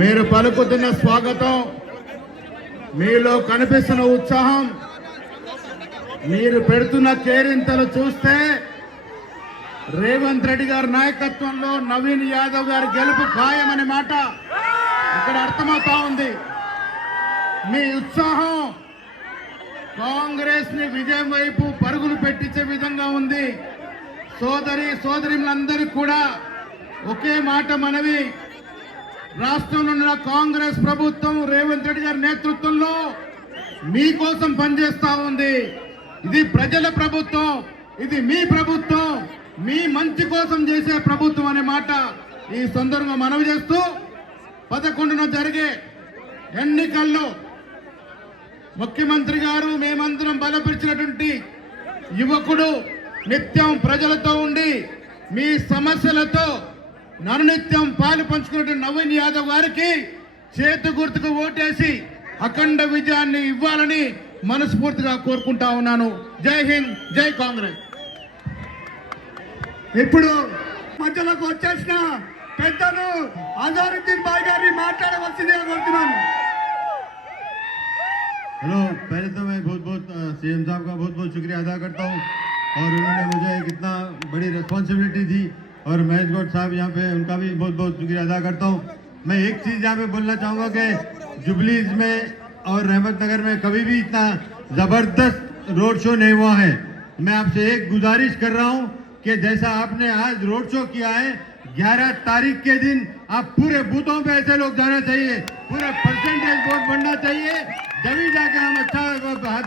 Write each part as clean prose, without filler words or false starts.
మీరు పలుకుతున్న స్వాగతం, మీలో కనిపిస్తున్న ఉత్సాహం, మీరు పెడుతున్న కేరింతలు చూస్తే రేవంత్ రెడ్డి గారి నాయకత్వంలో నవీన్ యాదవ్ గారి గెలుపు ఖాయమనే మాట ఇక్కడ అర్థమవుతా ఉంది. మీ ఉత్సాహం కాంగ్రెస్ ని విజయం వైపు పరుగులు పెట్టించే విధంగా ఉంది. సోదరులందరికీ కూడా ఒకే మాట మనవి, రాష్ట్రంలో ఉన్న కాంగ్రెస్ ప్రభుత్వం రేవంత్ రెడ్డి గారి నేతృత్వంలో మీకోసం పనిచేస్తా ఉంది. ఇది ప్రజల ప్రభుత్వం, ఇది మీ ప్రభుత్వం, మీ మంచి కోసం చేసే ప్రభుత్వం అనే మాట ఈ సందర్భంగా మనవి చేస్తూ 11న జరిగే ఎన్నికల్లో ముఖ్యమంత్రి గారు మేమందరం బలపరిచినటువంటి యువకుడు నిత్యం ప్రజలతో ఉండి మీ సమస్యలతో నరనిత్యం పాలు పంచుకున్నటువంటి నవీన్ యాదవ్ గారికి చేతు గుర్తుకు ఓటేసి అఖండ విజయాన్ని ఇవ్వాలని మనస్ఫూర్తిగా కోరుకుంటా ఉన్నాను. జై హింద్, జై కాంగ్రెస్. ఇప్పుడు మధ్యలోకి వచ్చేసిన పెద్దలు అజారుద్దీన్ భాయ్ గారిని మాట్లాడవలసిందిగా కోరుతున్నాను. हेलो, पहले तो मैं बहुत बहुत सीएम साहब का बहुत बहुत शुक्रिया अदा करता हूँ और उन्होंने मुझे कितना बड़ी रिस्पॉन्सिबिलिटी दी और महेश गौड़ साहब यहाँ पे उनका भी बहुत बहुत शुक्रिया अदा करता हूँ। मैं एक चीज़ यहाँ पे बोलना चाहूँगा कि जुबलीज में और रहमत नगर में कभी भी इतना ज़बरदस्त रोड शो नहीं हुआ है। मैं आपसे एक गुजारिश कर रहा हूँ कि जैसा आपने आज रोड शो किया है, 11 तारीख के दिन आप पूरे बूथों पे ऐसे लोग जाना चाहिए, पूरे परसेंटेज वोट बढ़ना चाहिए, जभी जाके हम अच्छा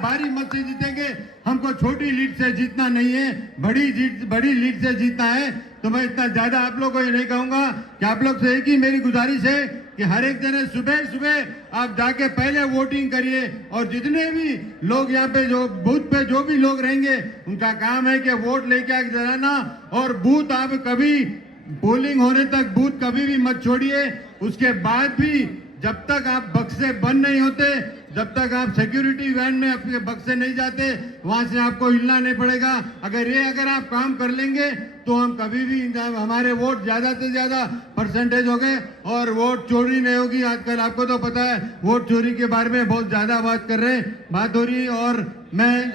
भारी मत से जीतेंगे। हमको छोटी लीड से जीतना नहीं है, बड़ी लीड से जीतना है। तो मैं इतना ज्यादा आप लोगों को ये नहीं कहूंगा कि आप लोग से एक ही मेरी गुजारिश है कि हर एक जने सुबह सुबह आप जाके पहले वोटिंग करिए और जितने भी लोग यहाँ पे जो बूथ पे जो भी लोग रहेंगे उनका काम है कि वोट लेके आके जाना और बूथ आप कभी पोलिंग होने तक बूथ कभी भी मत छोड़िए। उसके बाद भी जब तक आप बक्से बंद नहीं होते, जब तक आप सिक्योरिटी वैन में अपने बक्से नहीं जाते, वहां से आपको हिलना नहीं पड़ेगा। अगर आप काम कर लेंगे तो हम कभी भी हमारे वोट ज्यादा से ज्यादा परसेंटेज हो गए और वोट चोरी नहीं होगी। आजकल आपको तो पता है वोट चोरी के बारे में बहुत ज्यादा बात हो रही और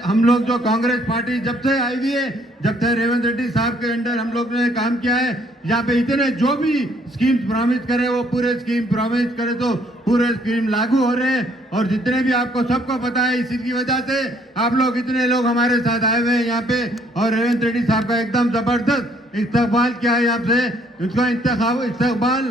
हम लोग जो कांग्रेस पार्टी जब से आई हुई है, जब से रेवंत रेड्डी साहब के अंडर हम लोग ने काम किया है, यहाँ पे इतने जो भी स्कीम्स प्रॉमिस करे वो पूरे स्कीम प्रॉमिस करे तो पूरे स्कीम लागू हो रहे हैं। और जितने भी आपको सबको पता है, इसी की वजह से आप लोग इतने लोग हमारे साथ आए हुए हैं यहाँ पे और रेवंत रेड्डी साहब का एकदम जबरदस्त इस्तकबाल किया है। यहाँ से उसका इस्तकबाल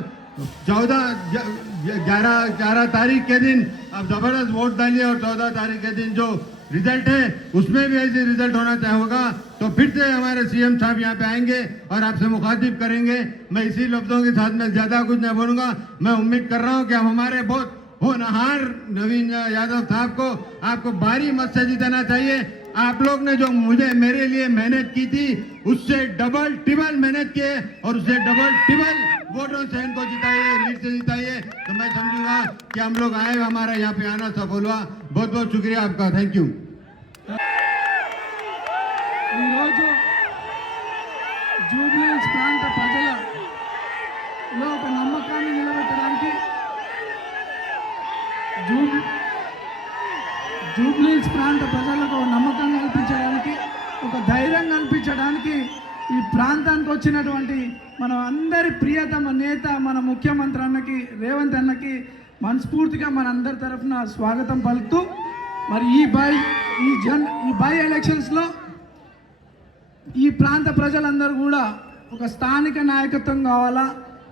11 तारीख के दिन आप जबरदस्त वोट डालिए और 14 तारीख के दिन जो रिजल्ट है उसमें भी ऐसे रिजल्ट होना होगा। तो फिर से हमारे सीएम साहब यहाँ पे आएंगे और आपसे मुखातिब करेंगे। मैं इसी लफ्जों के साथ में ज्यादा कुछ नहीं बोलूंगा। मैं उम्मीद कर रहा हूँ कि हम हमारे बहुत होनहार नवीन यादव साहब को आपको भारी मत से जिताना चाहिए। आप लोग ने जो मेरे लिए मेहनत की थी उससे डबल ट्रिपल मेहनत किए और उससे डबल ट्रिपल वोटों से इनको जिताइए, लीड से जिताइए। तो मैं समझूंगा कि हम लोग आए, हमारा यहाँ पे आना सफल हुआ। बहुत बहुत शुक्रिया आपका, थैंक यू। జూబ్లీహిల్స్ ప్రాంత ప్రజలలో ఒక నమ్మకాన్ని నిలబెట్టడానికి, జూబ్లీహిల్స్ ప్రాంత ప్రజలకు ఒక నమ్మకం కల్పించడానికి, ఒక ధైర్యం కల్పించడానికి ఈ ప్రాంతానికి వచ్చినటువంటి మన అందరి ప్రియతమ నేత మన ముఖ్యమంత్రి అన్నకి రేవంత్ అన్నకి మనస్ఫూర్తిగా మన అందరి తరఫున స్వాగతం పలుకుతూ, మరి ఈ బై ఎలక్షన్స్లో ఈ ప్రాంత ప్రజలందరూ కూడా ఒక స్థానిక నాయకత్వం కావాలా,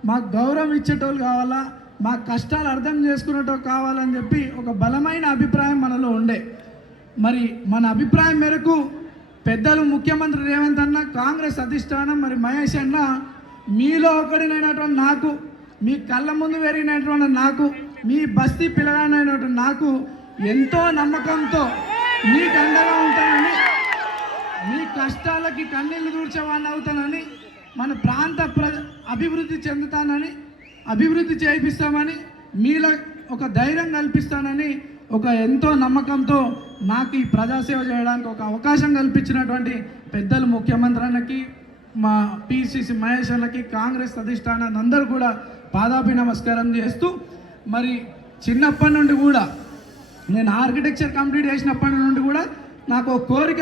మాకు గౌరవం ఇచ్చేటోళ్ళు కావాలా, మా కష్టాలు అర్థం చేసుకునేటోళ్ళు కావాలని చెప్పి ఒక బలమైన అభిప్రాయం మనలో ఉండే. మరి మన అభిప్రాయం మేరకు పెద్దలు ముఖ్యమంత్రి రేవంత్ అన్న, కాంగ్రెస్ అధిష్టానం, మరి మహేష్ అన్న, మీలో ఒకడినైనటువంటి నాకు, మీ కళ్ళ ముందు పెరిగినటువంటి నాకు, మీ బస్తీ పిల్లగానైనటువంటి నాకు ఎంతో నమ్మకంతో మీకు అండగా ఉంటానని, మీ కష్టాలకి కన్నీళ్లు దూర్చేవాడిని అవుతానని, మన ప్రాంత అభివృద్ధి చెందుతానని, అభివృద్ధి చేయిస్తామని, మీలో ఒక ధైర్యం కల్పిస్తానని ఒక ఎంతో నమ్మకంతో నాకు ఈ ప్రజాసేవ చేయడానికి ఒక అవకాశం కల్పించినటువంటి పెద్దలు ముఖ్యమంత్రి అన్నకి, మా పిసిసి మహేష్ అన్నకి, కాంగ్రెస్ అధిష్టానాన్ని అందరూ కూడా పాదాభి నమస్కారం చేస్తూ మరి చిన్నప్పటి నుండి కూడా నేను ఆర్కిటెక్చర్ కంప్లీట్ చేసినప్పటి నుండి కూడా నాకు ఒక కోరిక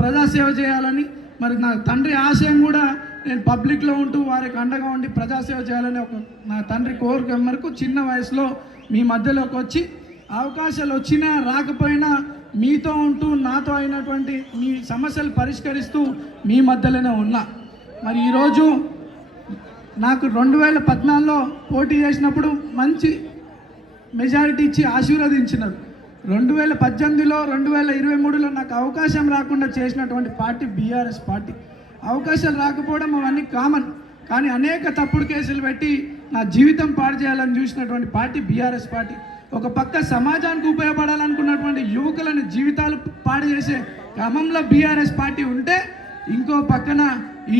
ప్రజాసేవ చేయాలని, మరి నా తండ్రి ఆశయం కూడా నేను పబ్లిక్లో ఉంటూ వారికి అండగా ఉండి ప్రజాసేవ చేయాలని ఒక నా తండ్రి కోరిక మేరకు చిన్న వయసులో మీ మధ్యలోకి వచ్చి అవకాశాలు వచ్చినా రాకపోయినా మీతో ఉంటూ నాతో అయినటువంటి మీ సమస్యలు పరిష్కరిస్తూ మీ మధ్యలోనే ఉన్నా. మరి ఈరోజు నాకు 2014లో పోటీ చేసినప్పుడు మంచి మెజారిటీ ఇచ్చి ఆశీర్వదించినారు. 2018లో 2023లో నాకు అవకాశం రాకుండా చేసినటువంటి పార్టీ బీఆర్ఎస్ పార్టీ. అవకాశాలు రాకపోవడం అవన్నీ కామన్, కానీ అనేక తప్పుడు కేసులు పెట్టి నా జీవితం పాడు చేయాలని చూసినటువంటి పార్టీ బీఆర్ఎస్ పార్టీ. ఒక పక్క సమాజానికి ఉపయోగపడాలనుకున్నటువంటి యువకులని జీవితాలు పాడు చేసే క్రమంలో బీఆర్ఎస్ పార్టీ ఉంటే, ఇంకో పక్కన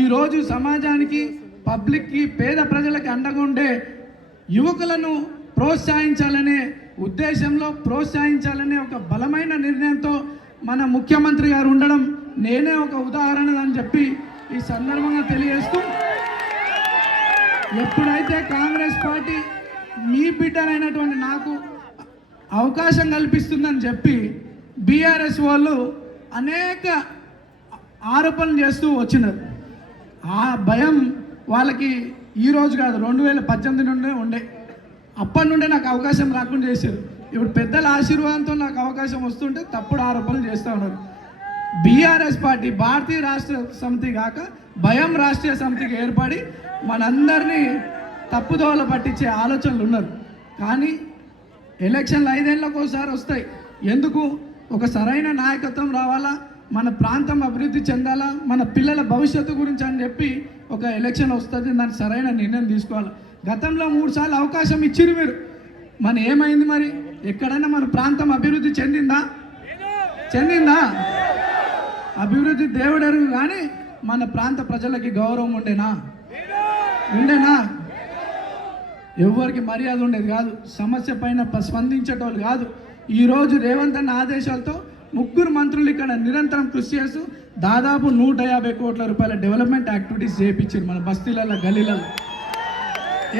ఈరోజు సమాజానికి పబ్లిక్కి పేద ప్రజలకి అండగా ఉండే యువకులను ప్రోత్సహించాలనే ఉద్దేశంలో ప్రోత్సహించాలనే ఒక బలమైన నిర్ణయంతో మన ముఖ్యమంత్రి గారు ఉండడం నేనే ఒక ఉదాహరణ అని చెప్పి ఈ సందర్భంగా తెలియజేస్తూ, ఎప్పుడైతే కాంగ్రెస్ పార్టీ మీ బిడ్డనైనటువంటి నాకు అవకాశం కల్పిస్తుందని చెప్పి బీఆర్ఎస్ వాళ్ళు అనేక ఆరోపణలు చేస్తూ వచ్చినారు. ఆ భయం వాళ్ళకి ఈరోజు కాదు, 2018 నుండే ఉండే. అప్పటి నుండే నాకు అవకాశం రాకుండా చేశారు. ఇప్పుడు పెద్దల ఆశీర్వాదంతో నాకు అవకాశం వస్తుంటే తప్పుడు ఆరోపణలు చేస్తూ ఉన్నారు. బీఆర్ఎస్ పార్టీ భారతీయ రాష్ట్ర సమితి కాక భయం రాష్ట్రీయ సమితికి ఏర్పడి మనందరినీ తప్పుదోవలు పట్టించే ఆలోచనలు ఉన్నారు. కానీ ఎలక్షన్లు 5 ఏళ్ళకు ఒకసారి వస్తాయి. ఎందుకు? ఒక సరైన నాయకత్వం రావాలా, మన ప్రాంతం అభివృద్ధి చెందాలా, మన పిల్లల భవిష్యత్తు గురించి అని చెప్పి ఒక ఎలక్షన్ వస్తుంది, దానికి సరైన నిర్ణయం తీసుకోవాలి. గతంలో 3 సార్లు అవకాశం ఇచ్చిరు మీరు, మన ఏమైంది? మరి ఎక్కడైనా మన ప్రాంతం అభివృద్ధి చెందిందా? అభివృద్ధి దేవుడెరుగు, కానీ మన ప్రాంత ప్రజలకి గౌరవం ఉండేనా? ఎవరికి మర్యాద ఉండేది కాదు, సమస్య పైన స్పందించేటోళ్ళు కాదు. ఈరోజు రేవంత్ అన్న ఆదేశాలతో 3 మంత్రులు ఇక్కడ నిరంతరం కృషి చేస్తూ దాదాపు 150 కోట్ల రూపాయల డెవలప్మెంట్ యాక్టివిటీస్ చేయించారు మన బస్తీలలో, గల్లీలలో.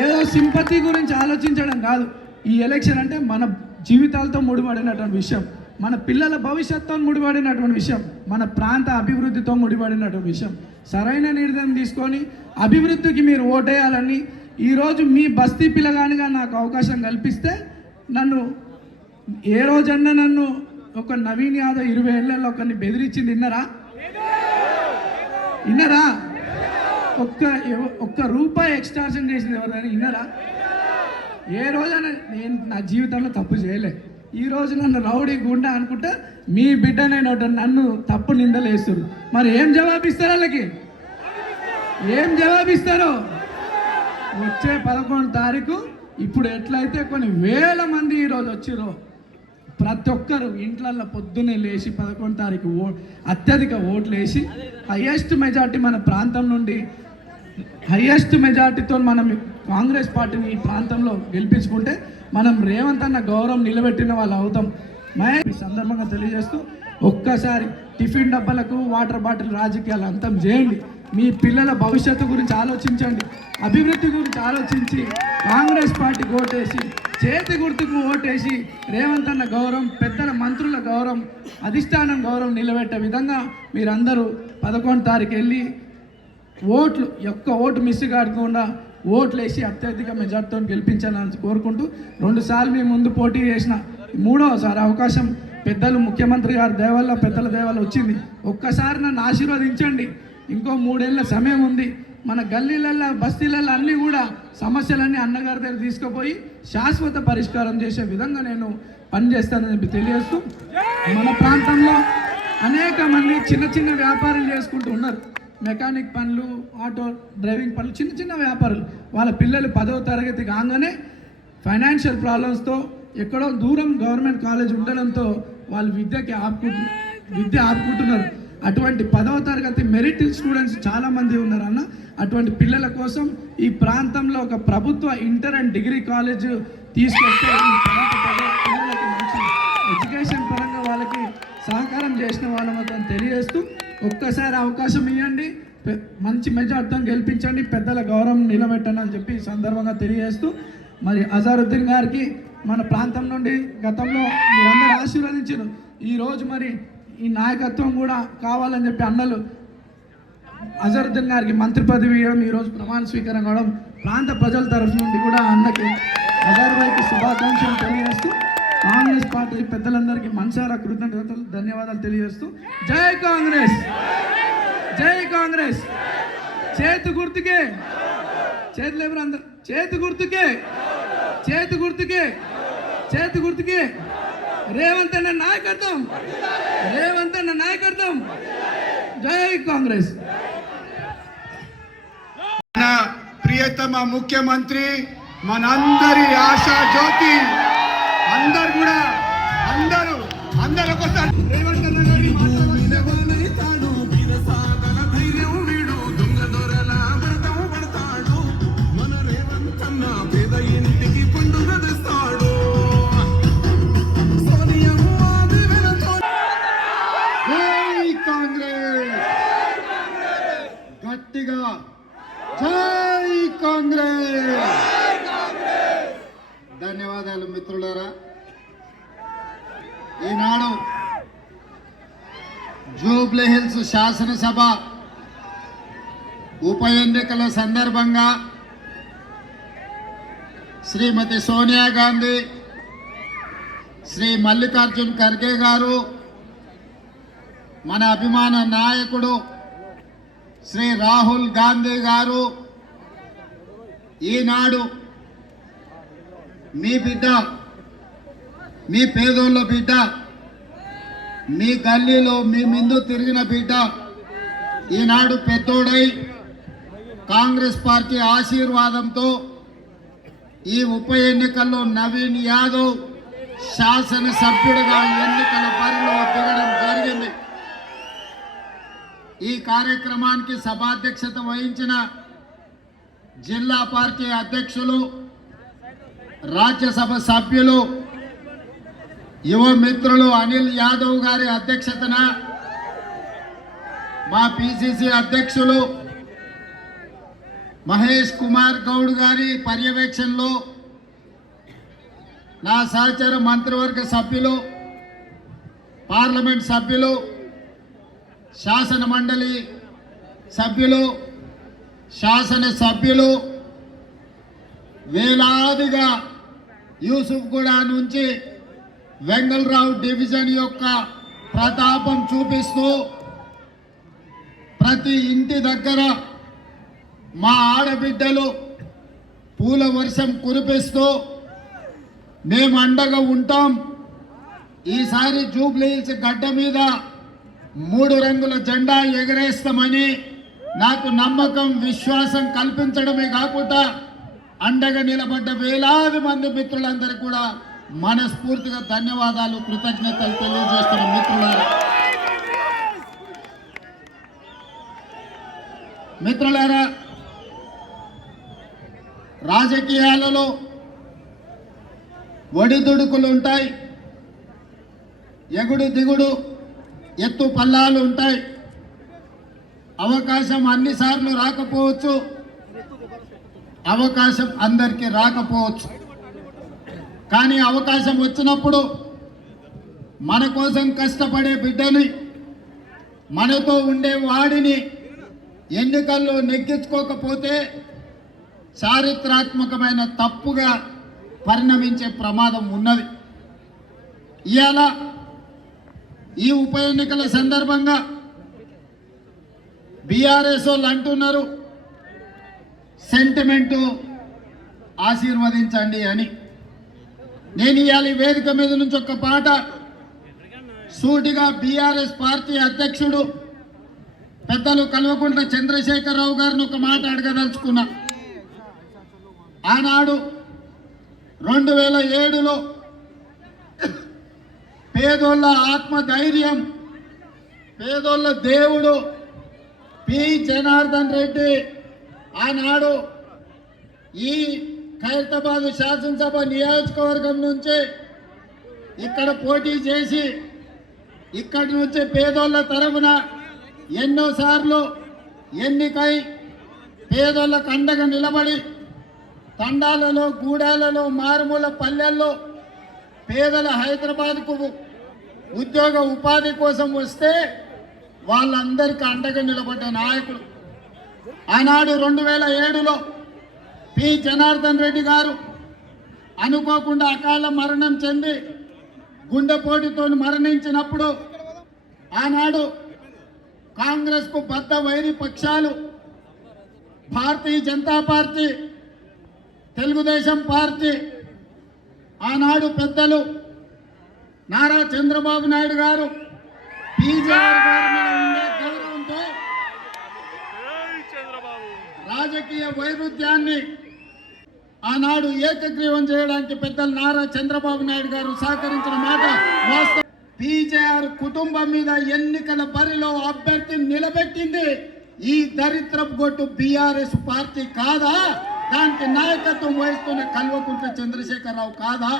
ఏదో సింపతి గురించి ఆలోచించడం కాదు. ఈ ఎలక్షన్ అంటే మన జీవితాలతో ముడిపడినటువంటి విషయం, మన పిల్లల భవిష్యత్తుతో ముడిపడినటువంటి విషయం, మన ప్రాంత అభివృద్ధితో ముడిపడినటువంటి విషయం. సరైన నిర్ణయం తీసుకొని అభివృద్ధికి మీరు ఓటేయాలని ఈరోజు మీ బస్తీ పిల్లగానిగా నాకు అవకాశం కల్పిస్తే, నన్ను ఏ రోజన్నా నన్ను ఒక నవీన్ యాదవ్ 20 ఏళ్ళలో ఒకరిని బెదిరించింది విన్నరా? ఒక్క రూపాయి ఎక్స్ట్రాక్షన్ చేసింది ఎవరైనా విన్నరా? ఏ రోజైనా నేను నా జీవితంలో తప్పు చేయలే. ఈరోజు నన్ను రౌడీ గుండా అనుకుంటా మీ బిడ్డనైనా నన్ను తప్పు నిందలేస్తారు. మరి ఏం జవాబిస్తారు వాళ్ళకి? ఏం జవాబిస్తారు? వచ్చే 11 తారీఖు ఇప్పుడు ఎట్లయితే కొన్ని వేల మంది ఈరోజు వచ్చిరో, ప్రతి ఒక్కరు ఇంట్లల్లో పొద్దున్నే లేచి 11 తారీఖు అత్యధిక ఓట్లు వేసి హైయెస్ట్ మెజార్టీ మన ప్రాంతం నుండి హైయెస్ట్ మెజార్టీతో మనం కాంగ్రెస్ పార్టీని ఈ ప్రాంతంలో గెలిపించుకుంటే మనం రేవంత్ అన్న గౌరవం నిలబెట్టిన వాళ్ళు అవుతాం. ఈ సందర్భంగా తెలియజేస్తూ, ఒక్కసారి టిఫిన్ డబ్బాలకు వాటర్ బాటిల్ రాజకీయాలు అంతం చేయండి. మీ పిల్లల భవిష్యత్తు గురించి ఆలోచించండి, అభివృద్ధి గురించి ఆలోచించి కాంగ్రెస్ పార్టీకి ఓటేసి, చేతి గుర్తుకు ఓటేసి రేవంత్ అన్న గౌరవం, పెద్దల మంత్రుల గౌరవం, అధిష్టానం గౌరవం నిలబెట్టే విధంగా మీరందరూ 11 తారీఖు వెళ్ళి ఒక్క ఓటు మిస్ కాకుండా ఓట్లు వేసి అత్యధిక మెజార్టీతో గెలిపించాలని కోరుకుంటూ, 2 సార్లు మీ ముందు పోటీ చేసిన 3వసారి అవకాశం పెద్దలు ముఖ్యమంత్రి గారి దేవల్ల, పెద్దల దేవల్ల వచ్చింది. ఒక్కసారి నన్ను ఆశీర్వదించండి. ఇంకో 3 ఏళ్ళ సమయం ఉంది. మన గల్లీలల్లో, బస్తీలలో అన్నీ కూడా సమస్యలన్నీ అన్నగారి దగ్గర తీసుకుపోయి శాశ్వత పరిష్కారం చేసే విధంగా నేను పనిచేస్తానని చెప్పి తెలియజేస్తూ, మన ప్రాంతంలో అనేక మంది చిన్న చిన్న వ్యాపారాలు చేసుకుంటూ ఉన్నారు. మెకానిక్ పనులు, ఆటో డ్రైవింగ్ పనులు, చిన్న చిన్న వ్యాపారులు. వాళ్ళ పిల్లలు 10వ తరగతి కాగానే ఫైనాన్షియల్ ప్రాబ్లమ్స్తో ఎక్కడో దూరం గవర్నమెంట్ కాలేజ్ ఉండడంతో వాళ్ళు విద్య ఆపుకుంటున్నారు. అటువంటి 10వ తరగతి మెరిట్ స్టూడెంట్స్ చాలామంది ఉన్నారన్న. అటువంటి పిల్లల కోసం ఈ ప్రాంతంలో ఒక ప్రభుత్వ ఇంటర్ అండ్ డిగ్రీ కాలేజ్ తీసుకొస్తే ఈ ప్రాంత పిల్లలకి మంచి ఎడ్యుకేషన్ పరంగా వాళ్ళకి సహకారం చేసిన వాళ్ళ మొత్తం తెలియజేస్తూ, ఒక్కసారి అవకాశం ఇవ్వండి, మంచి మెజార్టీతో గెలిపించండి, పెద్దల గౌరవం నిలబెట్టండి అని చెప్పి ఈ సందర్భంగా తెలియజేస్తూ, మరి అజారుద్దీన్ గారికి మన ప్రాంతం నుండి గతంలో మీరందరూ ఆశీర్వదించారు. ఈరోజు మరి ఈ నాయకత్వం కూడా కావాలని చెప్పి అన్నలు అజరుద్దీన్ గారికి మంత్రి పదవి ఇవ్వడం, ఈరోజు ప్రమాణ స్వీకారం కావడం ప్రాంత ప్రజల తరఫు నుండి కూడా అన్నకి అజర్ భాయ్కి శుభాకాంక్షలు తెలియజేస్తూ కాంగ్రెస్ పార్టీ పెద్దలందరికీ మనసారా కృతజ్ఞతలు ధన్యవాదాలు తెలియజేస్తూ జై కాంగ్రెస్, జై కాంగ్రెస్. చేతు గుర్తుకే, చేతులు ఎవరు అందరు, చేతు గుర్తుకే, చేతు గుర్తుకే, చేతు గుర్తుకే. రేవంత్ అన్న నాయకత్వం, రేవంత్ అన్న నాయకత్వం. జై కాంగ్రెస్. ప్రియతమ ముఖ్యమంత్రి, మనందరి ఆశా జ్యోతి, అందరు కూడా అందరూ ఒకసారి రేవంత్ అన్న గారి గట్టిగా జై కాంగ్రెస్. ధన్యవాదాలు మిత్రులారా. ఈనాడు జూబ్లీ హిల్స్ శాసనసభ ఉప ఎన్నికల సందర్భంగా శ్రీమతి సోనియా గాంధీ, శ్రీ మల్లికార్జున్ ఖర్గే గారు, మన అభిమాన నాయకుడు శ్రీ రాహుల్ గాంధీ గారు ఈనాడు మీ బిడ్డ, మీ పేదోళ్ళ బిడ్డ, మీ గల్లీలో మీ ముందు తిరిగిన బిడ్డ ఈనాడు పెద్దోడై కాంగ్రెస్ పార్టీ ఆశీర్వాదంతో ఈ ఉప ఎన్నికల్లో నవీన్ యాదవ్ శాసనసభ్యుడిగా ఎన్నికల బరిలో దిగడం జరిగింది. ఈ కార్యక్రమానికి సభాధ్యక్షత వహించిన జిల్లా పార్టీ అధ్యక్షులు, రాజ్యసభ సభ్యులు, యువ మిత్రులు అనిల్ యాదవ్ గారి అధ్యక్షతన, మా పిసిసి అధ్యక్షులు మహేష్ కుమార్ గౌడ్ గారి పర్యవేక్షణలో నా సహచర మంత్రివర్గ సభ్యులు, పార్లమెంట్ సభ్యులు, శాసన మండలి సభ్యులు, శాసనసభ్యులు వేలాదిగా యూసుఫ్గూడ నుంచి వెంగళరావు డివిజన్ యొక్క ప్రతాపం చూపిస్తూ ప్రతి ఇంటి దగ్గర మా ఆడబిడ్డలు పూల వర్షం కురిపిస్తూ మేము అండగా ఉంటాం, ఈసారి జూబ్లీ హిల్స్ గడ్డ మీద 3 రంగుల జెండా ఎగరేస్తామని నాకు నమ్మకం, విశ్వాసం కల్పించడమే కాకుండా అండగా నిలబడ్డ వేలాది మంది మిత్రులందరికీ కూడా మనస్ఫూర్తిగా ధన్యవాదాలు, కృతజ్ఞతలు తెలియజేస్తున్న మిత్రులారా, రాజకీయాలలో ఒడిదుడుకులు ఉంటాయి, ఎగుడు దిగుడు, ఎత్తు పల్లాలు ఉంటాయి. అవకాశం అన్నిసార్లు రాకపోవచ్చు, అవకాశం అందరికీ రాకపోవచ్చు. కానీ అవకాశం వచ్చినప్పుడు మన కోసం కష్టపడే బిడ్డని, మనతో ఉండే వాడిని ఎన్నికల్లో నెగ్గించుకోకపోతే చారిత్రాత్మకమైన తప్పుగా పరిణమించే ప్రమాదం ఉన్నది. ఇవాళ ఈ ఉప ఎన్నికల సందర్భంగా బీఆర్ఎస్ వాళ్ళు అంటున్నారు సెంటిమెంటు ఆశీర్వదించండి అని. నేను ఇవాళ ఈ వేదిక మీద నుంచి ఒక పాట సూటిగా బీఆర్ఎస్ పార్టీ అధ్యక్షుడు పెద్దలు కల్వకుంట్ల చంద్రశేఖరరావు గారిని ఒక మాట అడగదలుచుకున్నా. ఆనాడు 2007లో పేదోళ్ళ ఆత్మధైర్యం, పేదోళ్ళ దేవుడు పి జనార్దన్ రెడ్డి ఆనాడు ఈ ఖైరతాబాద్ శాసనసభ నియోజకవర్గం నుంచి ఇక్కడ పోటీ చేసి ఇక్కడి నుంచి పేదోళ్ళ తరఫున ఎన్నోసార్లు ఎన్నికై పేదోళ్ళకు అండగా నిలబడి తండాలలో గూడాలలో మారుమూల పల్లెల్లో పేదల హైదరాబాద్కు ఉద్యోగ ఉపాధి కోసం వస్తే వాళ్ళందరికీ అండగా నిలబడ్డ నాయకుడు. ఆనాడు 2007లో పి జనార్దన్ రెడ్డి గారు అనుకోకుండా అకాల మరణం చెంది గుండెపోటుతో మరణించినప్పుడు ఆనాడు కాంగ్రెస్కు బద్ద వైరి పక్షాలు భారతీయ జనతా పార్టీ, తెలుగుదేశం పార్టీ, ఆనాడు పెద్దలు నారా చంద్రబాబు నాయుడు గారు పీజీఆర్ గారి మీద ఉండే గౌరవంతో రాజకీయ వైరుధ్యాన్ని ఆనాడు ఏకగ్రీవం చేయడానికి పెద్దలు నారా చంద్రబాబు నాయుడు గారు సహకరించిన మాట వాస్తవం. పీజేఆర్ కుటుంబం మీద ఎన్నికల బరిలో అభ్యర్థిని నిలబెట్టింది ఈ దరిద్రపు గొట్టు బీఆర్ఎస్ పార్టీ కాదా? దానికి నాయకత్వం వహిస్తున్న కల్వకుంట్ల చంద్రశేఖరరావు కాదా?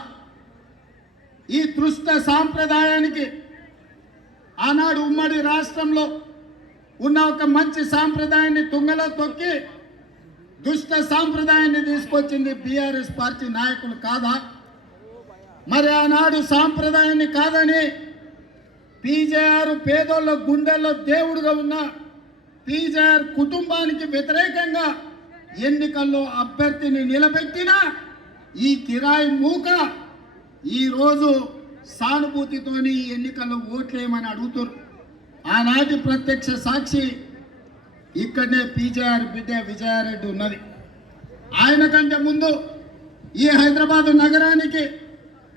ఈ దృష్ట సాంప్రదాయానికి ఆనాడు ఉమ్మడి రాష్ట్రంలో ఉన్న ఒక మంచి సాంప్రదాయాన్ని తుంగలో తొక్కి దుష్ట సాంప్రదాయాన్ని తీసుకొచ్చింది బీఆర్ఎస్ పార్టీ నాయకులు కాదా? మరి ఆనాడు సాంప్రదాయాన్ని కాదని పీజేఆర్ పేదోళ్ళ గుండెల్లో దేవుడుగా ఉన్న పీజేఆర్ కుటుంబానికి వ్యతిరేకంగా ఎన్నికల్లో అభ్యర్థిని నిలబెట్టిన ఈ కిరాయి మూక ఈరోజు సానుభూతితోని ఎన్నికల్లో ఓట్లేయమని అడుగుతారు. ఆనాటి ప్రత్యక్ష సాక్షి ఇక్కడనే పీజేఆర్ బిడ్డ విజయారెడ్డి ఉన్నది. ఆయన కంటే ముందు ఈ హైదరాబాదు నగరానికి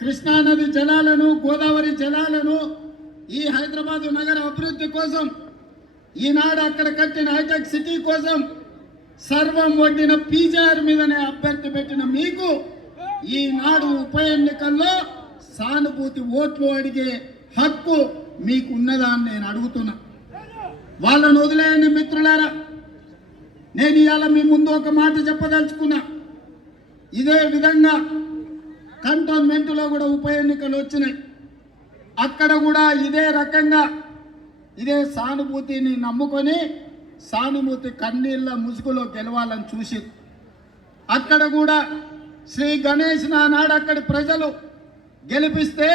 కృష్ణానది జలాలను, గోదావరి జలాలను, ఈ హైదరాబాదు నగర అభివృద్ధి కోసం, ఈనాడు అక్కడ కట్టిన హైటెక్ సిటీ కోసం సర్వం వడ్డిన పీజేఆర్ మీదనే అభ్యర్థి పెట్టిన మీకు ఈనాడు ఉప ఎన్నికల్లో సానుభూతి ఓట్లు అడిగే హక్కు మీకున్నదా అని నేను అడుగుతున్నా. వాళ్ళను వదిలేయండి మిత్రులారా. నేను ఇవాళ మీ ముందు ఒక మాట చెప్పదలుచుకున్నా. ఇదే విధంగా కంటోన్మెంట్లో కూడా ఉప ఎన్నికలు వచ్చినాయి. అక్కడ కూడా ఇదే రకంగా ఇదే సానుభూతిని నమ్ముకొని సానుభూతి కన్నీళ్ళ ముసుగులో గెలవాలని చూసి అక్కడ కూడా శ్రీ గణేష్ నాడు అక్కడి ప్రజలు గెలిపిస్తే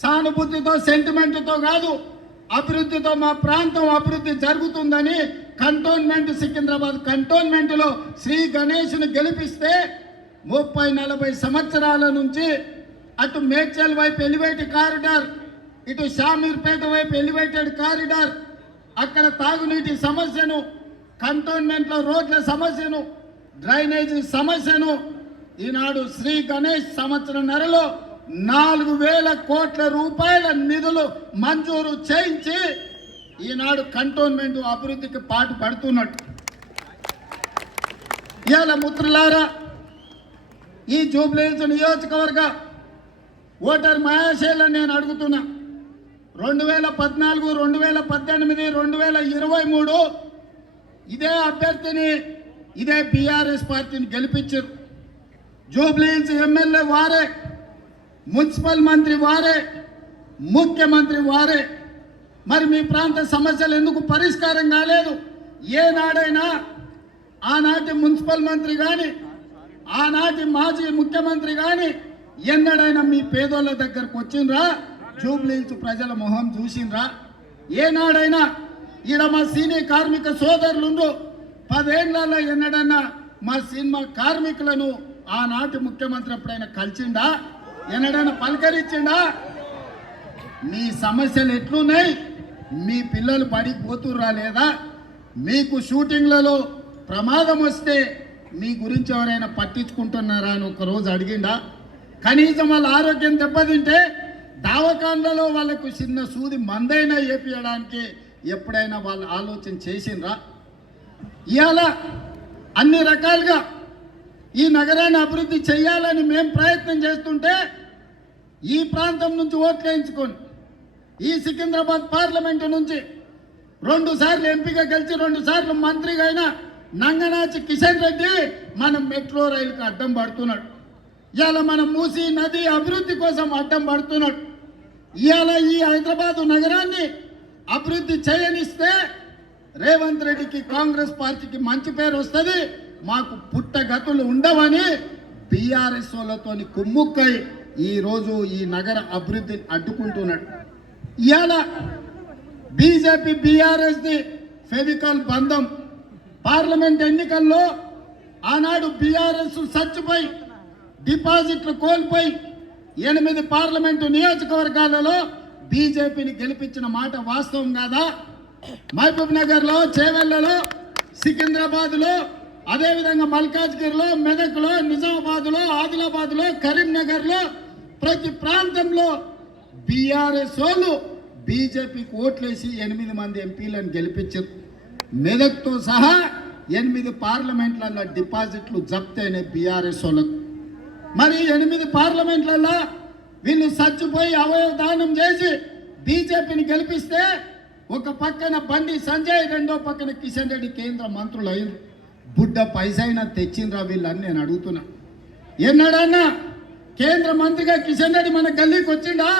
సానుభూతితో సెంటిమెంట్తో కాదు, అభివృద్ధితో మా ప్రాంతం అభివృద్ధి జరుగుతుందని కంటోన్మెంట్ సికింద్రాబాద్ కంటోన్మెంట్లో శ్రీ గణేష్ను గెలిపిస్తే 30-40 సంవత్సరాల నుంచి అటు మేడ్చల్ వైపు ఎలివేటెడ్ కారిడార్, ఇటు షామీర్పేట వైపు ఎలివేటెడ్ కారిడార్, అక్కడ తాగునీటి సమస్యను, కంటోన్మెంట్లో రోడ్ల సమస్యను, డ్రైనేజీ సమస్యను ఈనాడు శ్రీ గణేష్ సంవత్సరంన్నరలో 4,000 కోట్ల రూపాయల నిధులు మంజూరు చేయించి ఈనాడు కంటోన్మెంట్ అభివృద్ధికి పాటు పడుతున్నాడు. ఇవాళ మిత్రులారా, ఈ జూబ్లీహిల్స్ నియోజకవర్గ ఓటర్ మహాశైలను నేను అడుగుతున్నా. 2014, 2018, 2023 ఇదే అభ్యర్థిని ఇదే బీఆర్ఎస్ పార్టీని గెలిపించారు. జూబ్లీహిల్స్ ఎమ్మెల్యే వారే, మున్సిపల్ మంత్రి వారే, ముఖ్యమంత్రి వారే. మరి మీ ప్రాంత సమస్యలు ఎందుకు పరిష్కారం కాలేదు? ఏనాడైనా ఆనాటి మున్సిపల్ మంత్రి కానీ ఆనాటి మాజీ ముఖ్యమంత్రి కానీ ఎన్నడైనా మీ పేదోళ్ళ దగ్గరకు వచ్చిండ్రా? జూబ్లీహిల్స్ ప్రజల మొహం చూసిండ్రా? ఏనాడైనా ఈడ మా సీనియర్ కార్మిక సోదరులు 10 ఏళ్లలో ఎన్నడన్నా మా సినిమా కార్మికులను ఆనాటి ముఖ్యమంత్రి ఎప్పుడైనా కలిసిండా? ఎన్నడైనా పలకరించిండా? మీ సమస్యలు ఎట్లున్నాయి? మీ పిల్లలు బడికి పోతుర్రా లేదా? మీకు షూటింగ్లలో ప్రమాదం వస్తే మీ గురించి ఎవరైనా పట్టించుకుంటున్నారా అని ఒకరోజు అడిగిండా? కనీసం వాళ్ళ ఆరోగ్యం దెబ్బతింటే దావకాండలో వాళ్ళకు చిన్న సూది మందైనా వేపించడానికి ఎప్పుడైనా వాళ్ళు ఆలోచన చేసిండ్రా? ఇవాళ అన్ని రకాలుగా ఈ నగరాన్ని అభివృద్ధి చేయాలని మేము ప్రయత్నం చేస్తుంటే ఈ ప్రాంతం నుంచి ఓట్లు వేయించుకొని ఈ సికింద్రాబాద్ పార్లమెంటు నుంచి 2 సార్లు ఎంపీగా గెలిచి 2 సార్లు మంత్రిగా అయినా నంగనాచి కిషన్ రెడ్డి మన మెట్రో రైలుకు అడ్డం పడుతున్నాడు. ఇవాళ మన మూసీ నది అభివృద్ధి కోసం అడ్డం పడుతున్నాడు. ఇవాళ ఈ హైదరాబాదు నగరాన్ని అభివృద్ధి చేయనిస్తే రేవంత్ రెడ్డికి కాంగ్రెస్ పార్టీకి మంచి పేరు వస్తుంది. మాకు పుట్టగతులు ఉండవని బీఆర్ఎస్ వాళ్ళతోని కుమ్ముక్కై ఈరోజు ఈ నగర అభివృద్ధిని అడ్డుకుంటున్నాడు. ఇవాళ బీజేపీ బీఆర్ఎస్ది ఫెవికల్ బంధం. పార్లమెంట్ ఎన్నికల్లో ఆనాడు బీఆర్ఎస్ చచ్చిపోయి డిపాజిట్లు కోల్పోయి 8 పార్లమెంటు నియోజకవర్గాలలో బీజేపీని గెలిపించిన మాట వాస్తవం కాదా? మహబూబ్ నగర్లో, చేవెళ్లలో, సికింద్రాబాద్లో, అదేవిధంగా మల్కాజ్గిరిలో, మెదక్లో, నిజామాబాద్లో, ఆదిలాబాద్లో, కరీంనగర్లో ప్రతి ప్రాంతంలో బీఆర్ఎస్ వాళ్ళు బీజేపీకి ఓట్లేసి 8 మంది ఎంపీలను గెలిపించారు. మెదక్తో సహా 8 పార్లమెంట్లలో డిపాజిట్లు జప్తైన బీఆర్ఎస్ వాళ్ళకు. మరి 8 పార్లమెంట్లలో వీళ్ళు చచ్చిపోయి అవయవ దానం చేసి బీజేపీని గెలిపిస్తే ఒక పక్కన బండి సంజయ్, రెండో పక్కన కిషన్ రెడ్డి కేంద్ర మంత్రులు అయ్యారు. బుడ్డ పైసైనా తెచ్చిండ్రా వీళ్ళని నేను అడుగుతున్నా. ఎన్నడన్నా కేంద్ర మంత్రిగా కిషన్ రెడ్డి మన గల్లీకి వచ్చిండా?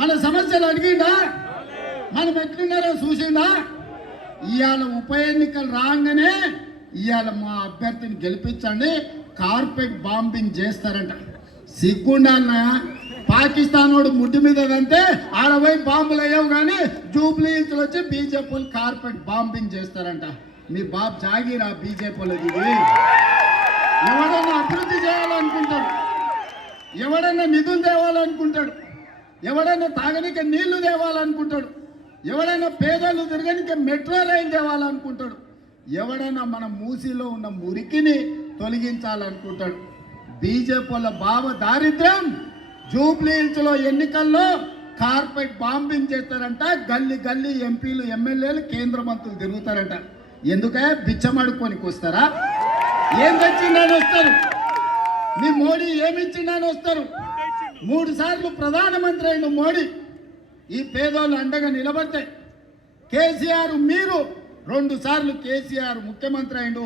మన సమస్యలు అడిగిండా? మనం ఎట్లున్నారో చూసిండా? ఇవాళ ఉప ఎన్నికలు రాగానే ఇవాళ మా అభ్యర్థిని గెలిపించండి, కార్పెట్ బాంబింగ్ చేస్తారంట. సిగ్గుండాలన్న, పాకిస్తాన్ వాడు ముడ్డి మీద అంటే ఆడపై బాంబులు అయ్యావు కానీ జూబ్లీ హిల్స్ వచ్చి బీజేపీ కార్పెట్ బాంబింగ్ చేస్తారంట. మీ బాబు జాగీరా బీజేపీలది. ఎవడన్నా అభివృద్ధి చేయాలనుకుంటాడు, ఎవడన్నా నిధులు తేవాలనుకుంటాడు, ఎవడన్నా తాగనిక నీళ్లు తేవాలనుకుంటాడు, ఎవడైనా పేదలు తిరగనిక మెట్రో రైలు తేవాలనుకుంటాడు, ఎవడైనా మన మూసీలో ఉన్న మురికిని తొలగించాలనుకుంటాడు. బీజేపీ వాళ్ళ భావ దారిద్ర్యం జూబ్లీ హిల్స్లో ఎన్నికల్లో కార్పెట్ బాంబింగ్ చేస్తారంట. గల్లీ గల్లీ ఎంపీలు, ఎమ్మెల్యేలు, కేంద్ర మంత్రులు తిరుగుతారంట. ఎందుకే బిచ్చమడుకోనికి వస్తారా? ఏం తెచ్చిందని వస్తారు? మీ మోడీ ఏమిచ్చిందని వస్తారు? 3 సార్లు ప్రధానమంత్రి అయిన మోడీ ఈ పేదోళ్ళు అండగా నిలబడితే, కేసీఆర్ మీరు 2 సార్లు కేసీఆర్ ముఖ్యమంత్రి అయిండు,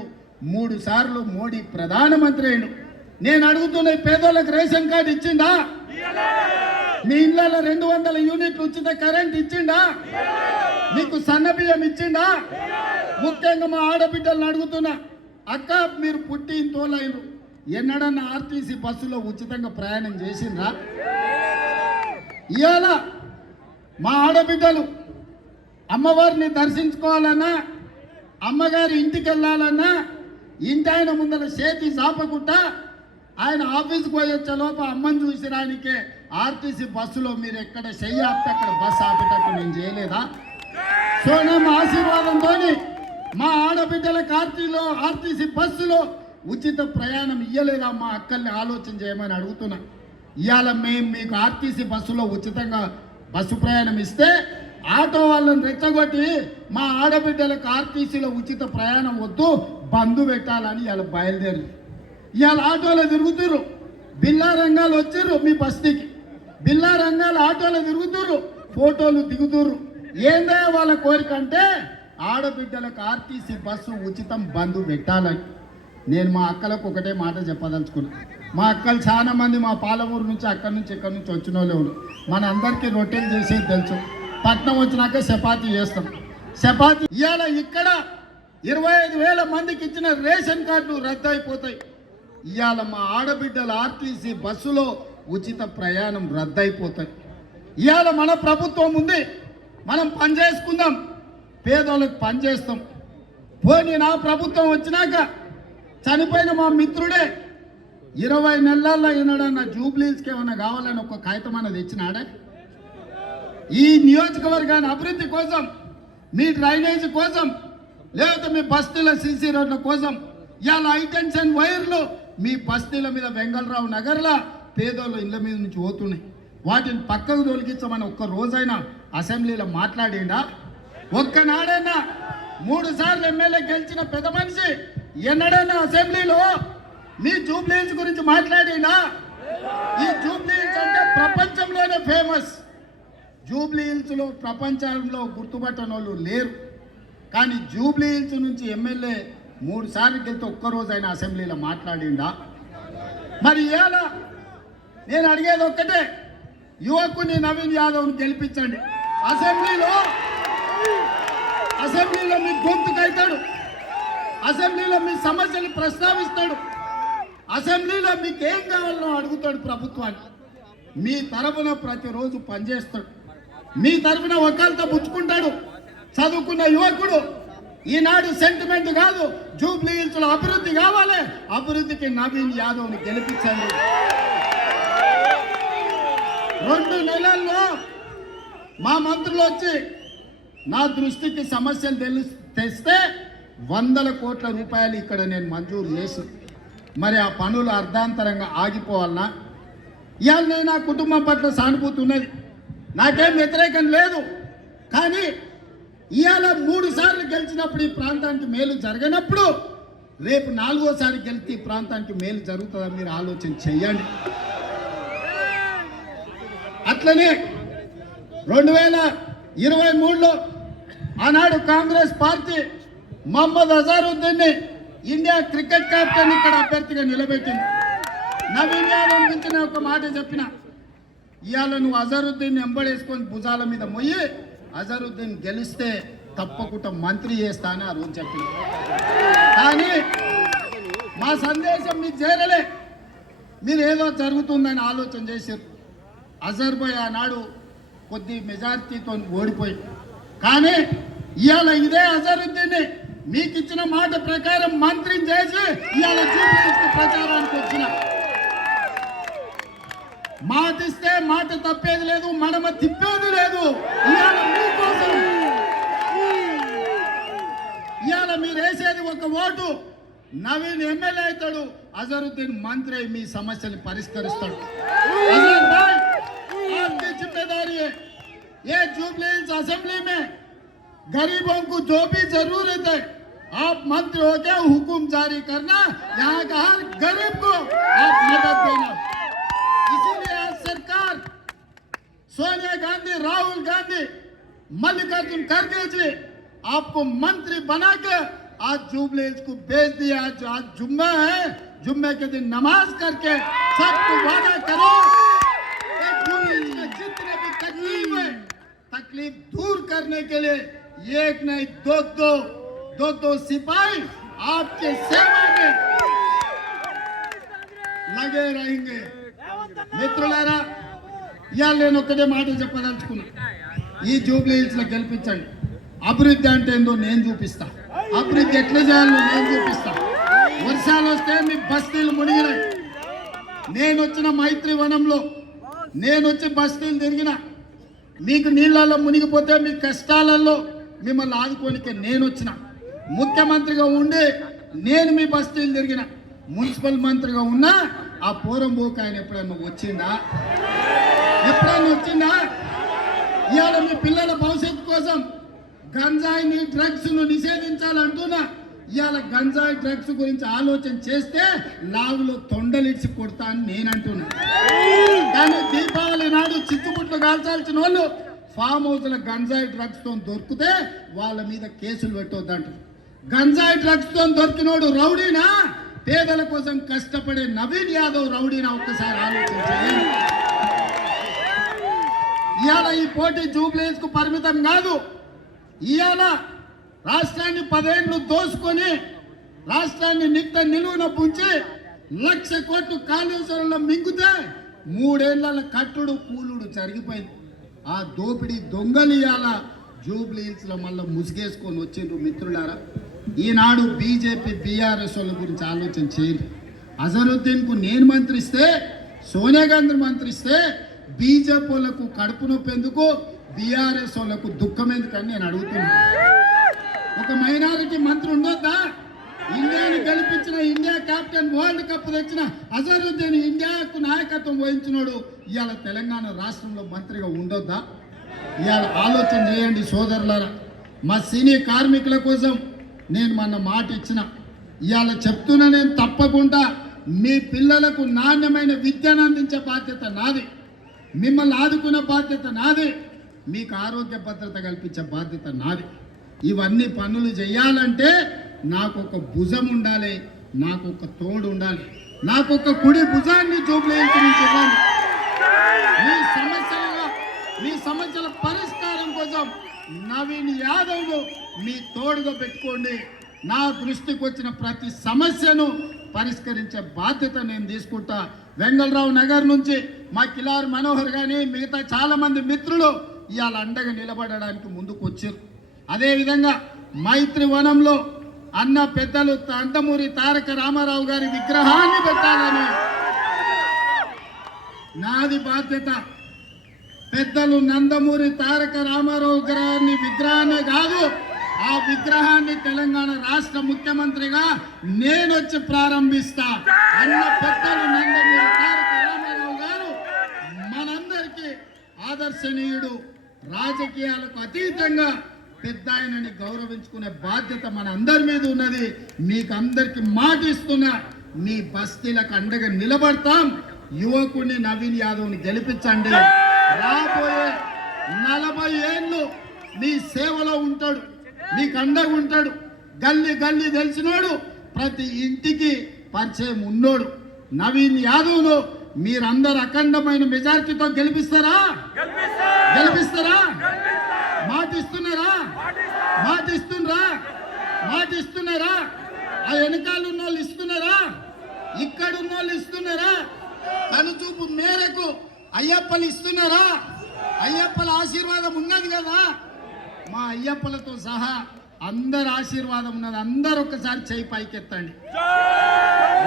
3 సార్లు మోడీ ప్రధానమంత్రి అయిండు. నేను అడుగుతున్న పేదోళ్ళకి రేషన్ కార్డు ఇచ్చిండా? మీ ఇళ్ళలో 200 యూనిట్లు ఉచిత కరెంట్ ఇచ్చిండా? మీకు సన్నబియ్యం ఇచ్చిండా? ముఖ్యంగా మా ఆడబిడ్డలను అడుగుతున్నా, అక్క మీరు పుట్టి తోలైనరు, ఎన్నడన్నా ఆర్టీసీ బస్సులో ఉచితంగా ప్రయాణం చేసిండ్రా? ఇవాళ మా ఆడబిడ్డలు అమ్మవారిని దర్శించుకోవాలన్నా, అమ్మగారి ఇంటికి వెళ్ళాలన్నా, ఇంటి ఆయన ముందర చేతి చాపకుండా ఆయన ఆఫీస్కి పోయి వచ్చే లోప అమ్మని చూసిరానికే ఆర్టీసీ బస్సులో మీరు ఎక్కడ చెయ్యి ఆపితే అక్కడ బస్సు ఆపేటట్టు నేను చేయలేదా? సోనం ఆశీర్వాదంతో మా ఆడబిడ్డలకు ఆర్టీసీ బస్సులో ఉచిత ప్రయాణం ఇయ్యలేదా? మా అక్కల్ని ఆలోచన చేయమని అడుగుతున్నా. ఇవాళ మేము మీకు ఆర్టీసీ బస్సులో ఉచితంగా బస్సు ప్రయాణం ఇస్తే ఆటో వాళ్ళని రెచ్చగొట్టి మా ఆడబిడ్డలకు ఆర్టీసీలో ఉచిత ప్రయాణం వద్దు, బంధు పెట్టాలని ఇవాళ బయలుదేరి ఇవాళ ఆటోలో తిరుగుతుర్రు. బిల్లా రంగాలు వచ్చిర్రు మీ బస్తీకి, బిల్లా రంగాలు ఆటోలో తిరుగుతుర్రు, ఫోటోలు దిగుతుర్రు. ఏందో వాళ్ళ కోరిక అంటే ఆడబిడ్డలకు ఆర్టీసీ బస్సు ఉచితం బంధు పెట్టాలని. నేను మా అక్కలకు ఒకటే మాట చెప్పదలుచుకున్నా. మా అక్కలు చాలా మంది మా పాలమూరు నుంచి అక్కడి నుంచి ఇక్కడి నుంచి వచ్చిన వాళ్ళు మన అందరికీ రొట్టెలు చేసేది తెలుసు. పట్నం వచ్చినాక చపాతీ చేస్తాం. చపాతీ ఇవాళ ఇక్కడ 25,000 మందికి ఇచ్చిన రేషన్ కార్డులు రద్దు అయిపోతాయి. ఇవాళ మా ఆడబిడ్డల ఆర్టీసీ బస్సులో ఉచిత ప్రయాణం రద్దు అయిపోతాయి. ఇవాళ మన ప్రభుత్వం ఉంది, మనం పని చేసుకుందాం, పేదోళ్ళకి పని చేస్తాం. పోనీ నా ప్రభుత్వం వచ్చినాక చనిపోయిన మా మిత్రుడే 20 నెలల్లో ఈనాడన్న జూబ్లీస్కి ఏమన్నా కావాలని ఒక కాగితం అన్నది తెచ్చినాడే? ఈ నియోజకవర్గాన్ని అభివృద్ధి కోసం, మీ డ్రైనేజ్ కోసం, లేకపోతే మీ బస్తీల సీసీ రోడ్ల కోసం ఇవాళ హైటెన్షన్ వైర్లు మీ బస్తీల మీద వెంగళరావు నగర్లో పేదోళ్ళ ఇళ్ళ మీద నుంచి పోతున్నాయి. వాటిని పక్కకు తొలగించమని ఒక్క రోజైనా అసెంబ్లీలో మాట్లాడిండా? ఒక్కనాడైనా 3 సార్లు ఎమ్మెల్యే గెలిచిన పెద్ద మనిషి ఎన్నడైనా అసెంబ్లీలో మీ జూబ్లీహిల్స్ గురించి మాట్లాడినా? ఈ జూబ్లీహిల్స్ అంటే ప్రపంచంలోనే ఫేమస్. జూబ్లీహిల్స్లో ప్రపంచంలో గుర్తుపట్టని వాళ్ళు లేరు. కానీ జూబ్లీహిల్స్ నుంచి ఎమ్మెల్యే 3 సార్లు గెలితే ఒక్కరోజైనా అసెంబ్లీలో మాట్లాడిండా? మరి ఇవాళ నేను అడిగేది ఒక్కటే, యువకుని నవీన్ యాదవ్ని గెలిపించండి. అసెంబ్లీలో మీ గొంతుకైతాడు. అసెంబ్లీలో మీ సమస్యలు ప్రస్తావిస్తాడు, అసెంబ్లీలో మీకు ఏం కావాలో అడుగుతాడు ప్రభుత్వాన్ని. మీ తరఫున ప్రతిరోజు పనిచేస్తాడు, మీ తరఫున ఒకళ్ళతో పుచ్చుకుంటాడు. చదువుకున్న యువకుడు ఈనాడు సెంటిమెంట్ కాదు, జూబ్లీ హిల్స్ లో అభివృద్ధి కావాలి, అభివృద్ధికి నవీన్ యాదవ్ని గెలిపించండి. 2 నెలల్లో మా మంత్రులు వచ్చి నా దృష్టికి సమస్యలు తెస్తే 100 కోట్ల రూపాయలు ఇక్కడ నేను మంజూరు చేసి, మరి ఆ పనులు అర్ధాంతరంగా ఆగిపోవాలన్నా? ఇవాళ నేను నా కుటుంబం పట్ల సానుభూతి ఉన్నది, నాకేం వ్యతిరేకం లేదు. కానీ ఇవాళ 3 సార్లు గెలిచినప్పుడు ఈ ప్రాంతానికి మేలు జరగనప్పుడు రేపు 4వ సారి గెలిచి ఈ ప్రాంతానికి మేలు జరుగుతుందని మీరు ఆలోచన చెయ్యండి. అట్లనే 2023లో ఆనాడు కాంగ్రెస్ పార్టీ మహమ్మద్ అజారుద్దీన్ని ఇండియా క్రికెట్ కెప్టెన్ ఇక్కడ అభ్యర్థిగా నిలబెట్టింది. నవీన్ యాదవ్ గురించి నేను ఒక మాట చెప్పిన, ఇవాళ నువ్వు అజారుద్దీన్ ఎంబడేసుకొని భుజాల మీద మొయ్యి అజారుద్దీన్ గెలిస్తే తప్పకుండా మంత్రి చేస్తా అని ఆ రోజు చెప్పిన. కానీ మా సందేశం మీకు చేరలే, మీరు ఏదో జరుగుతుందని ఆలోచన చేశారు. అజర్ భాయ్ ఆనాడు కొద్ది మెజార్టీతో ఓడిపోయి, కానీ ఇవాళ ఇదే అజరుద్దీన్ని మీకు ఇచ్చిన మాట ప్రకారం మంత్రిని చేసి ఇవాళ జూబ్లీహిల్స్ ప్రచారానికి వచ్చిన. మాట ఇస్తే మాట తప్పేది లేదు, మడమ తిప్పేది లేదు. ఇవాళ మీకోసం ఇవాళ మీరు వేసేది ఒక ఓటు, నవీన్ ఎమ్మెల్యే అవుతాడు, అజరుద్దీన్ మంత్రి అయి మీ సమస్యలు పరిష్కరిస్తాడు. అజర్ భాయ్ आपकी जिम्मेदारी है, ये जुबली हिल्स असेंबली में गरीबों को जो भी जरूरत है आप मंत्री होकर हुकुम जारी करना, यहाँ का हर गरीब को आप मदद देना. इसीलिए आज सरकार सोनिया गांधी, राहुल गांधी, मल्लिकार्जुन खड़गे जी आपको मंत्री बनाकर आज जुबली हिल्स को भेज दिया. आज जुम्मा है, जुम्मे के दिन नमाज करके सबको वादा करो, जितने भी तकलीफ है तकलीफ दूर करने के लिए एक नहीं दो सिपाही आपके सेवा में लगे रहेंगे. మిత్రులారా, ఇవాళ నేను ఒకటే మాట చెప్పదలుచుకున్నా, ఈ జూబ్లీ హిల్స్ లో గెలిపించండి. అభివృద్ధి అంటే ఏందో నేను చూపిస్తా, అభివృద్ధి ఎట్లా చేయాలో నేను చూపిస్తా. వర్షాలు వస్తే మీ బస్తీలు మునిగినాయి. నేను వచ్చిన మైత్రి వనంలో నేను వచ్చి బస్తీలు తిరిగిన, మీకు నీళ్ళల్లో మునిగిపోతే మీ కష్టాలలో మిమ్మల్ని ఆదుకోనికే నేను వచ్చిన. ముఖ్యమంత్రిగా ఉండి నేను మీ బస్తీలు తిరిగిన, మున్సిపల్ మంత్రిగా ఉన్నా ఆ పోరంబోక ఆయన ఎప్పుడన్నా వచ్చిందా? ఇవాళ మీ పిల్లల భవిష్యత్తు కోసం గంజాయిని, డ్రగ్స్ను నిషేధించాలంటున్నా. ఇవాళ గంజాయి డ్రగ్స్ గురించి ఆలోచన చేస్తే లాగులో తొండలిడిచి కొడతా అని నేను అంటున్నా. కానీ దీపావళి నాడు చిచ్చుబుట్లు కాల్చాల్సిన వాళ్ళు ఫామ్ హౌస్ల గంజాయి డ్రగ్స్ తో దొరికితే వాళ్ళ మీద కేసులు పెట్టొద్దంట. గంజాయి డ్రగ్స్ తో దొరికినోడు రౌడీనా, పేదల కోసం కష్టపడే నవీన్ యాదవ్ రౌడీనా? ఒక్కసారి ఆలోచించండి. ఇవాళ ఈ పోటీ జూబ్లీ హిల్స్ కు పరిమితం కాదు. ఇవాళ రాష్ట్రాన్ని 10 ఏళ్ళు దోసుకొని రాష్ట్రాన్ని నిలువున పుంచి 1,00,000 కోట్లు కాళేశ్వరంలో మింగితే 3 ఏళ్ల కట్టుడు కూలుడు జరిగిపోయింది. ఆ దోపిడీ దొంగలు ఇవాళ జూబ్లీ హిల్స్ లో మళ్ళీ ముసుగేసుకొని వచ్చిండ్రు. మిత్రులారా, ఈనాడు బీజేపీ బీఆర్ఎస్ వాళ్ళ గురించి ఆలోచన చేయండి. అజరుద్దీన్ కు నేను మంత్రిస్తే, సోనియా గాంధీ మంత్రిస్తే బీజేపీ వాళ్ళకు కడుపు నొప్పి ఎందుకు, బీఆర్ఎస్ వాళ్ళకు దుఃఖం ఎందుకని నేను అడుగుతున్నాను. ఒక మైనారిటీ మంత్రి ఉండొద్దా? ఇండియాని గెలిపించిన, ఇండియా కెప్టెన్, వరల్డ్ కప్ తెచ్చిన అజరుద్దీన్ ఇండియాకు నాయకత్వం వహించినోడు ఇవాళ తెలంగాణ రాష్ట్రంలో మంత్రిగా ఉండొద్దా? ఇవాళ ఆలోచన చేయండి సోదరులారా. మా సినీ కార్మికుల కోసం నేను మొన్న మాట ఇచ్చిన, ఇవాళ చెప్తున్నా, నేను తప్పకుండా మీ పిల్లలకు నాణ్యమైన విద్యను అందించే బాధ్యత నాది, మిమ్మల్ని ఆదుకునే బాధ్యత నాది, మీకు ఆరోగ్య భద్రత కల్పించే బాధ్యత నాది. ఇవన్నీ పనులు చేయాలంటే నాకు ఒక భుజం ఉండాలి, నాకు ఒక తోడు ఉండాలి, నాకు ఒక కుడి భుజాన్ని జూబ్లీ హిల్స్ నుంచి ఇవ్వాలి. మీ సమస్యల పరిష్కారం కోసం నవీన్ యాదవ్ మీ తోడుగా పెట్టుకోండి. నా దృష్టికి వచ్చిన ప్రతి సమస్యను పరిష్కరించే బాధ్యత నేను తీసుకుంటా. వెంగళరావు నగర్ నుంచి మా కిలార్ మనోహర్ కానీ మిగతా చాలా మంది మిత్రులు ఇవాళ అండగా నిలబడడానికి ముందుకు వచ్చారు. అదేవిధంగా మైత్రి వనంలో అన్న పెద్దలు నందమూరి తారక రామారావు గారి విగ్రహాన్ని పెట్టాలని నాది బాధ్యత. పెద్దలు నందమూరి తారక రామారావు గారి విగ్రహాన్ని కాదు, ఆ విగ్రహాన్ని తెలంగాణ రాష్ట్ర ముఖ్యమంత్రిగా నేను వచ్చి ప్రారంభిస్తా. అన్న పెద్దలు నందమూరి తారక రామారావు గారు మనందరికీ ఆదర్శనీయుడు. రాజకీయాలకు అతీతంగా పెద్ద ఆయనని గౌరవించుకునే బాధ్యత మన అందరి మీద ఉన్నది. మీకు అందరికి మాట ఇస్తున్నా, మీ బస్తీలకు అండగా నిలబడతాం. యువకుడిని నవీన్ యాదవ్ని గెలిపించండి. రాబోయే 40 ఏళ్ళు మీ సేవలో ఉంటాడు, మీకు అండగా ఉంటాడు. గల్లీ గల్లీ తెలిసినోడు, ప్రతి ఇంటికి పరిచయం ఉన్నోడు నవీన్ యాదవ్ను మీరందరూ అఖండమైన మెజార్టీతో గెలిపిస్తారా? గెలిపిస్తారా? మాట ఇస్తున్నారా? మాట ఇస్తున్నారా? మాట ఇస్తున్నారా? ఆ వెనకాల ఉన్న వాళ్ళు ఇస్తున్నారా? ఇక్కడ ఉన్న వాళ్ళు ఇస్తున్నారా? కనుచూపు మేరకు అయ్యప్పలు ఇస్తున్నారా? అయ్యప్పల ఆశీర్వాదం ఉన్నది కదా. మా అయ్యప్పలతో సహా అందరు ఆశీర్వాదం ఉన్నది. అందరు ఒక్కసారి చేయి పైకెత్తండి.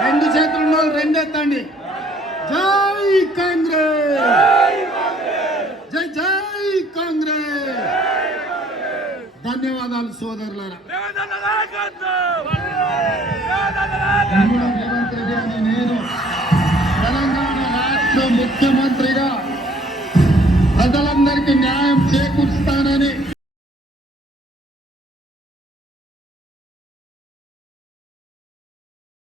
2 చేతులు ఉన్న వాళ్ళు 2 ఎత్తండి. జై కాంగ్రెస్, జై జై కాంగ్రెస్. ధన్యవాదాలు సోదరులారా. రేవంత్ రెడ్డి అని నేను తెలంగాణ రాష్ట్ర ముఖ్యమంత్రిగా